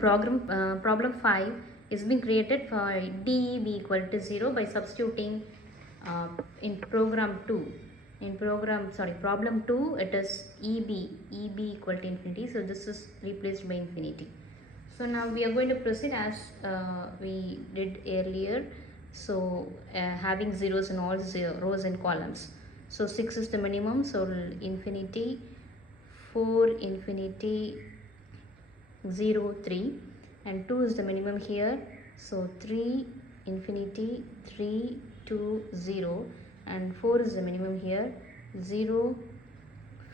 problem 5 is being created for DE be equal to 0 by substituting in program 2. In problem 2, it is EB equal to infinity. So this is replaced by infinity. So now we are going to proceed as we did earlier. So having zeros in all rows and columns. So 6 is the minimum. So infinity, 4, infinity, 0, 3, and 2 is the minimum here. So 3, infinity, 3, 2, 0, and 4 is the minimum here. 0,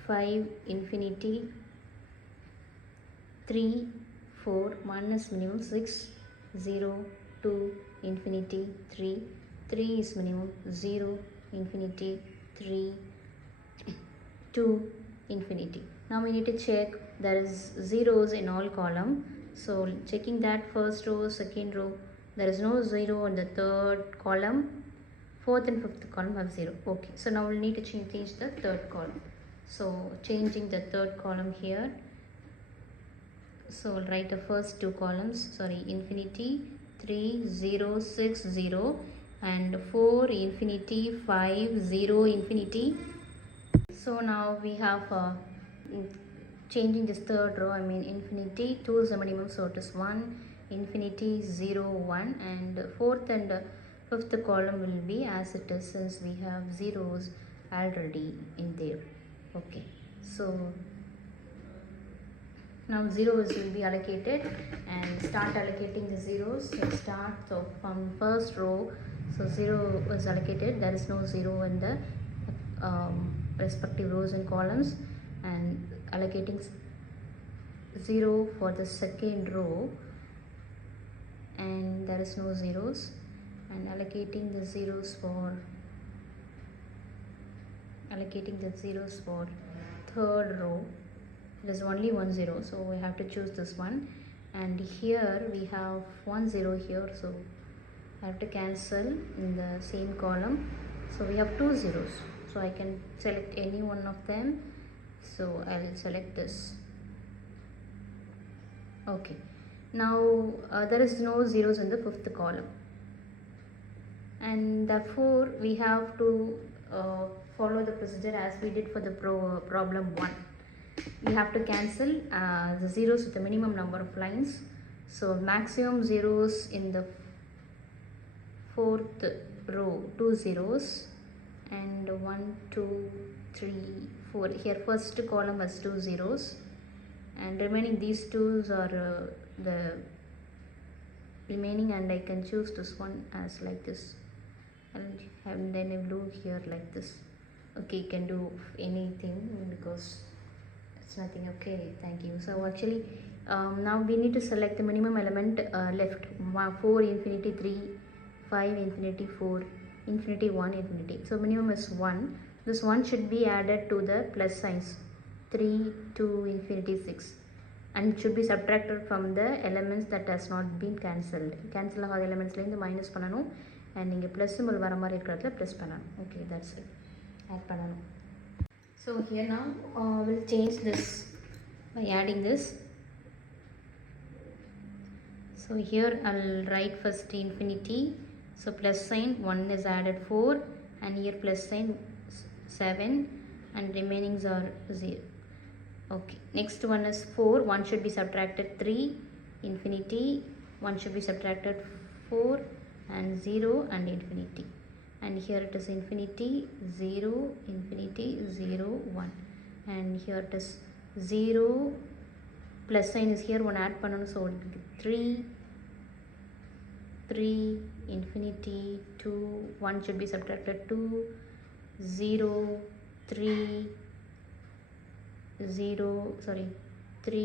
5, infinity, 3, 4, 1 is minimum. 6, 0, 2, infinity, 3, 3 is minimum. 0, infinity, 3, 2, infinity. Now we need to check there is zeros in all column. So checking that first row, second row, there is no zero in the third column. Fourth and fifth column have 0. Okay, so now we'll need to change the third column. So changing the third column here. So we'll write the first two columns. Sorry, infinity, 3, 0, 6, 0, and 4, infinity, 5, 0, infinity. So now we have changing this third row, infinity, 2 is the minimum, so it is 1, infinity, 0, 1, and fourth and fifth column will be as it is since we have zeros already in there. Okay, so now zeros will be allocated and start allocating the zeros. Let's start. So from first row, so 0 was allocated, there is no 0 in the respective rows and columns, and allocating 0 for the second row, and there is no zeros, and allocating the zeros for third row. There's only 1 0, so we have to choose this one, and here we have 1 0 here, so I have to cancel in the same column. So we have 2 zeros, so I can select any one of them. So I'll select this. Okay, now there is no zeros in the fifth column, and therefore we have to follow the procedure as we did for the problem 1. We have to cancel the zeros with the minimum number of lines. So maximum zeros in the fourth row, 2 zeros, and 1, 2, 3, 4. Here first column has 2 zeros, and remaining these 2's are the remaining, and I can choose this one as like this, and then I do here like this. Okay, you can do anything because it's nothing. Okay, thank you. So actually now we need to select the minimum element left. 4, infinity, 3, 5, infinity, 4, infinity, 1, infinity. So minimum is 1. This 1 should be added to the plus signs. 3, 2, infinity, 6, and it should be subtracted from the elements that has not been cancelled. Cancel ஆகாத எலிமெண்ட்ஸ்லேருந்து minus பண்ணணும், and இங்கே plus symbol வர மாதிரி இருக்கிறதுல plus பண்ணணும். Okay, that's it. Add பண்ணணும். So here now we'll change this by adding this. So here I'll write first infinity, so plus sign 1 is added 4, and here plus sign 7, and remainings are 0. Okay, next one is 4, 1 should be subtracted 3, infinity, 1 should be subtracted 4, and 0, and infinity, and here it is infinity, 0, infinity, 0, 1, and here it is 0, plus sign is here, 1 add பண்ணணும், so 3, 3, infinity, 2, 1 should be subtracted 2, 0, 3, 3,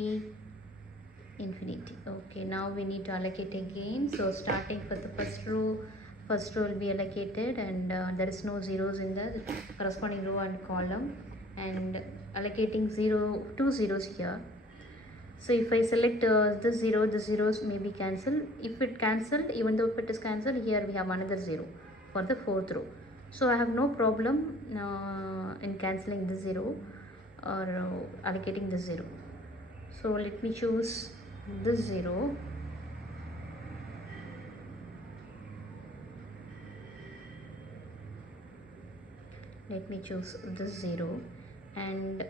infinity. Okay, now we need to allocate again. So starting for the first row will be allocated, and there is no zeros in the corresponding row and column, and allocating 2 zeros here. So if I select the zeros may be cancelled. If it cancelled, even though if it is cancelled, here we have another 0 for the fourth row. So I have no problem in cancelling the 0 or allocating the 0. So let me choose this 0, let me choose this 0, and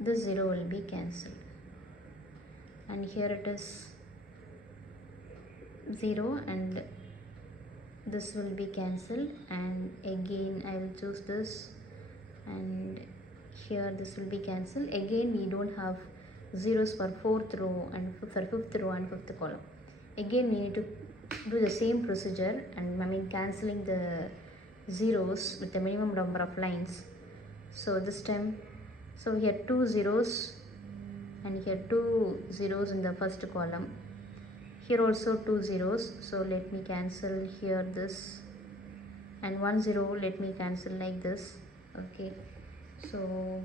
this 0 will be cancelled, and here it is 0 and this will be cancelled, and again I will choose this, and here this will be cancelled. Again we don't have zeros for 4th row and for 5th row and 5th column. Again we need to do the same procedure, and cancelling the zeros with the minimum number of lines. So this time, so here 2 zeros and here 2 zeros in the first column, here also 2 zeros, so let me cancel here this, and 1 0 let me cancel like this. Okay, so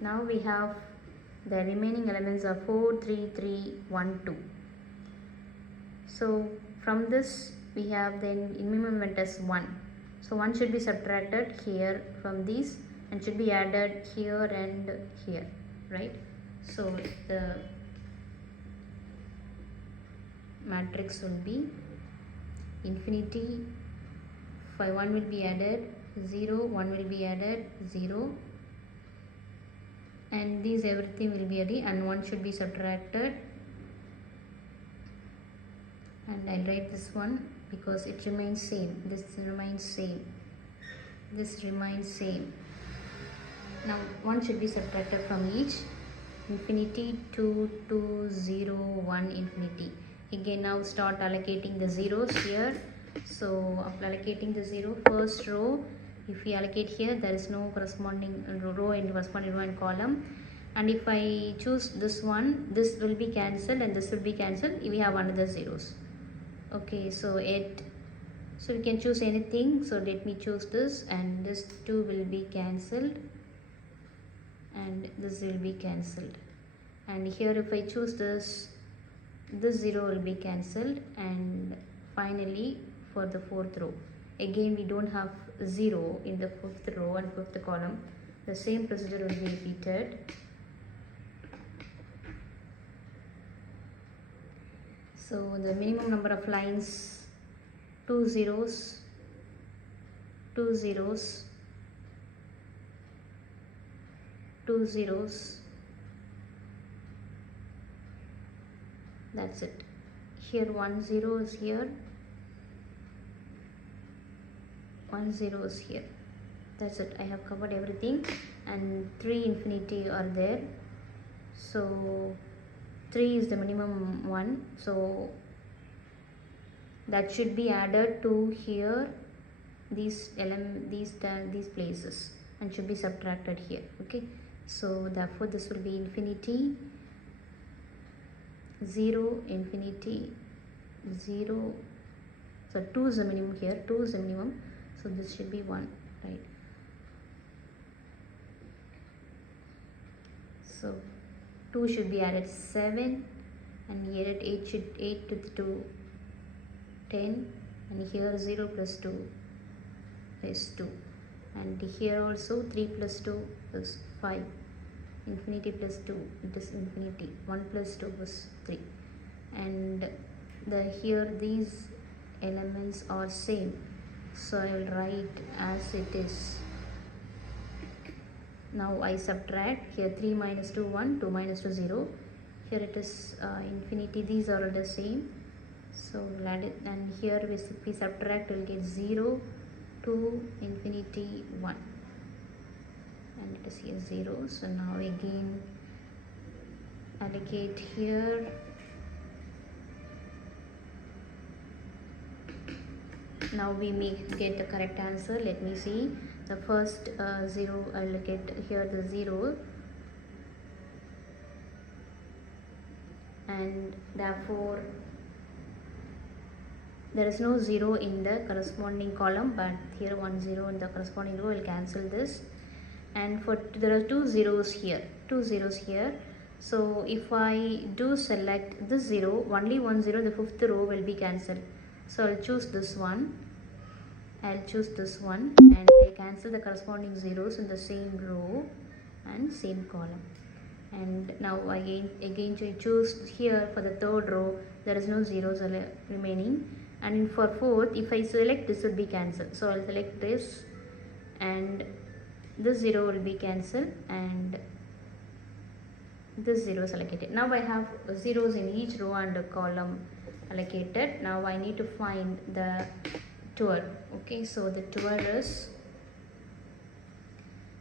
now we have the remaining elements are 4 3 3 1 2. So from this we have then minimum element as 1, so 1 should be subtracted here from these and should be added here and here, right? So the matrix will be infinity, 1 will be added, 0, 1 will be added, 0, and these everything will be added, and 1 should be subtracted, and I'll write this one because it remains same, this remains same, this remains same. Now 1 should be subtracted from each, infinity, 2 2 0 1 infinity. Again now start allocating the zeros here. So after allocating the 0, first row, if we allocate here, there is no corresponding row in corresponding row and column, and if I choose this one, this will be cancelled and this will be cancelled, we have another zeros. Okay, so so we can choose anything, so let me choose this, and this 2 will be cancelled and this will be cancelled, and here if I choose this 0 will be cancelled, and finally for the 4th row, again we don't have 0 in the 5th row and 5th column, the same procedure will be repeated. So the minimum number of lines, 2 zeros, 2 zeros, 2 zeros, that's it. Here 1 0 is here, 1 0 is here, that's it. I have covered everything, and 3 infinity are there, so 3 is the minimum one, so that should be added to here, these places, and should be subtracted here. Okay, so therefore this will be infinity, 0 infinity 0, so 2 is the minimum here, 2 is the minimum, so this should be 1, right? So 2 should be added 7, and here at 8 to the 2 10, and here 0 plus 2 is 2, and here also 3 plus 2 is 5, infinity plus 2, it is infinity, 1 plus 2 is 3, and here these elements are same, so I will write as it is. Now I subtract, here 3 minus 2 1, 2 minus 2 0, here it is infinity, these are the same, so we'll add it, and here we subtract, we'll get 0 2 infinity 1, and it is here 0. So now again allocate here, now we get the correct answer. Let me see, the first 0, I'll get here the 0, and therefore there is no 0 in the corresponding column, but here 1 0 in the corresponding row will cancel this, and there are 2 zeros here, so if I do select this 0, only 1 0, the 5th row will be cancelled, so I'll choose this one, and I cancel the corresponding zeros in the same row and same column. And now again to choose here for the third row, there is no zeros remaining, and for fourth, if I select, this will be cancelled. So I'll select this, and this 0 will be cancelled, and this 0 is allocated. Now I have zeros in each row and column allocated. Now I need to find the tour. Okay, so the tour is,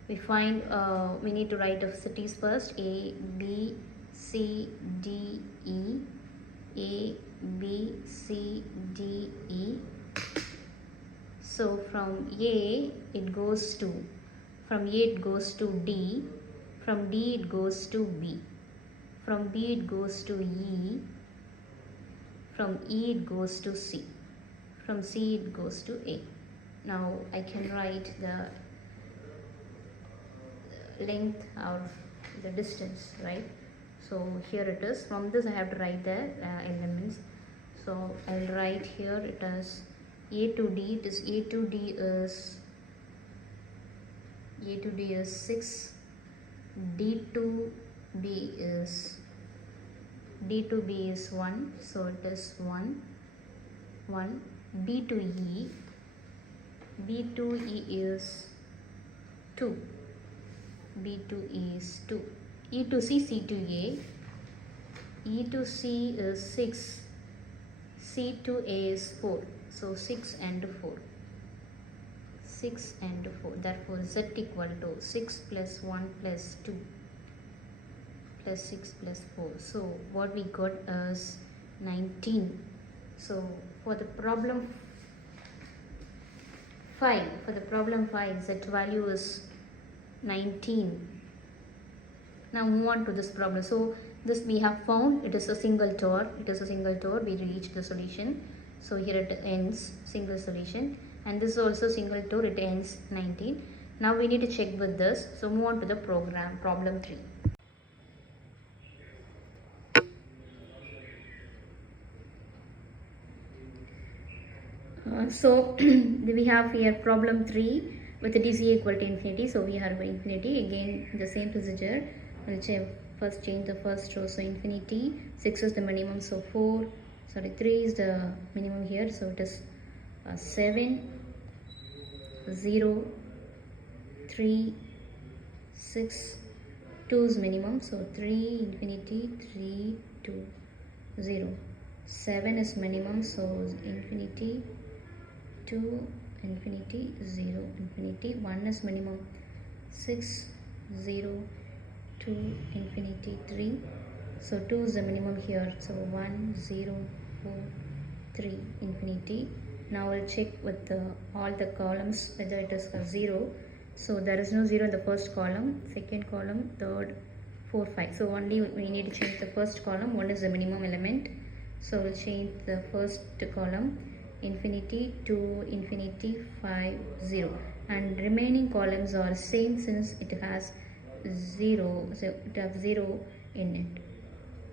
we need to write of cities first: A, B, C, D, E. A, B, C, D, E. So from A it goes to, from A it goes to D, from D it goes to B, from B it goes to E, from E it goes to C, from C it goes to A. Now I can write the length or the distance, right? So here it is. From this I have to write the elements. So I'll write here it is A to D. This A to D is 6. D to B is 1. So it is 1. B to E is 2. B to E is 2. E to C, C to A. E to C is 6. C to A is 4. So 6 and 4. 6 and 4. Therefore Z equal to 6 plus 1 plus 2 plus 6 plus 4. So what we got is 19. So for the problem 5, Z value is 19. Now move on to this problem. So this we have found, it is a single tour. We reached the solution. So here it ends, single solution, and this is also single tour, it ends 19. Now we need to check with this. So move on to the program, problem 3. So we have here problem 3 with the DC equal to infinity. So we have infinity, again the same procedure. We'll first change the first row, so infinity. 6 is the minimum, so 3 is the minimum here, so it is 7, 0, 3, 6, 2 is minimum, so 3, infinity, 3, 2, 0. 7 is minimum, so infinity, 2, infinity, 0, infinity. 1 is minimum, 6, 0, 2, infinity, 3. So 2 is the minimum here, so 1, 0, 4, 3, infinity. Now we'll check with all the columns whether it is a 0. So there is no 0 in the first column, second column, third, 4, 5. So only we need to change the first column. 1 is the minimum element. So we'll change the first column, infinity, 2, infinity, 5, 0. And remaining columns are same since it has 0, so it has 0 in it.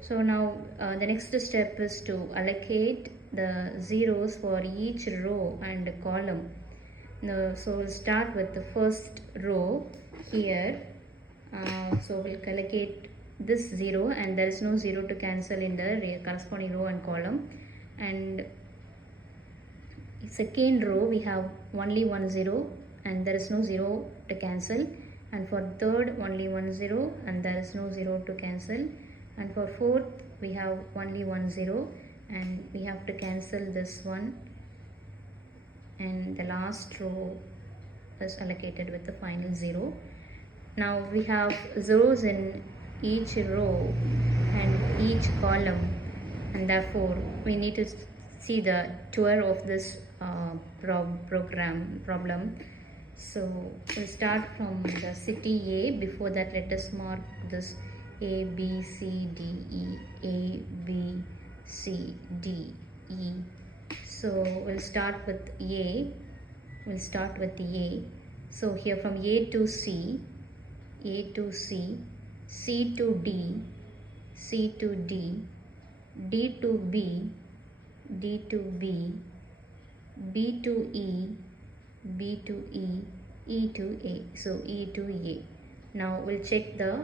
So now the next step is to allocate the zeros for each row and column. Now, so we'll start with the first row here. So we'll allocate this 0, and there is no 0 to cancel in the corresponding row and column. And second row we have only 1 0, and there is no 0 to cancel. And for third only 1 0, and there is no 0 to cancel. And for fourth we have only 1 0, and we have to cancel this one, and the last row is allocated with the final 0. Now we have zeros in each row and each column, and therefore we need to see the tour of this problem. So we'll start from the city A. Before that, let us mark this A, B, C, D, E, A, B, C, D, E. So we'll start with A. So here from A to C, A to C, C to D, C to D, D to B, D to B, B to E, B to E, E to A. So E to A. Now we'll check the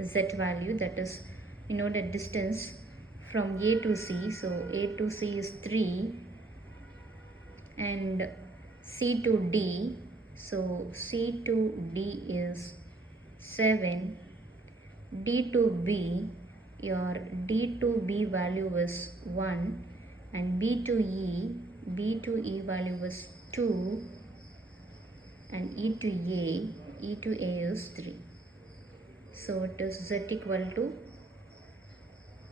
z value, that is the distance from A to C. So A to C is 3 and C to D, so C to D is 7. D to B, your D to B value is 1, and B to E value is 2, and E to A is 3. So it is Z equal to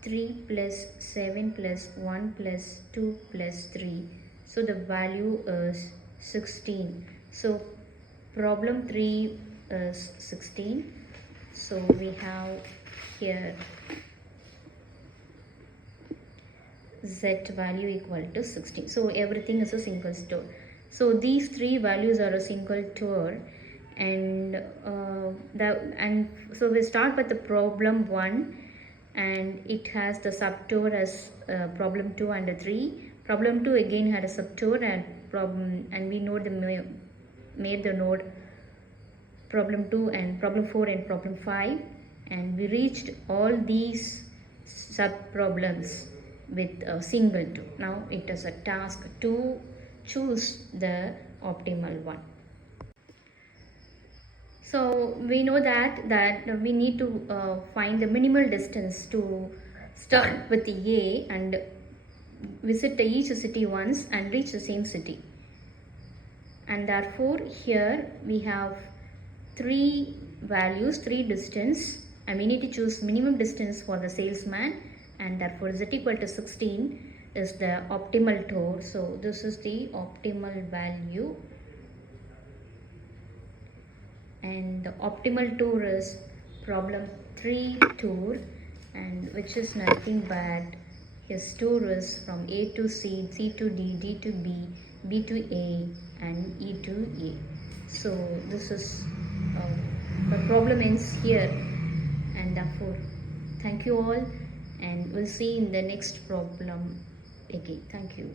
3 plus 7 plus 1 plus 2 plus 3. So the value is 16. So problem 3 is 16. So we have here Z value equal to 16. So everything is a single store. So these three values are a single store, and so we start with the problem 1, and it has the subtour as problem 2 and 3. Problem 2 again had a subtour, and we made the node problem 2 and problem 4 and problem 5, and we reached all these sub problems with a single tour. Now it is a task to choose the optimal one. So we know that we need to find the minimal distance to start with the A and visit each city once and reach the same city. And therefore here we have three values, three distance, and we need to choose minimum distance for the salesman, and therefore Z equal to 16 is the optimal tour. So this is the optimal value, and the optimal tour is problem 3 tour, and which is nothing but his tour is from A to C, C to D, D to B, B to A, and E to A. So this is the problem ends here, and therefore thank you all, and we'll see in the next problem again. Thank you.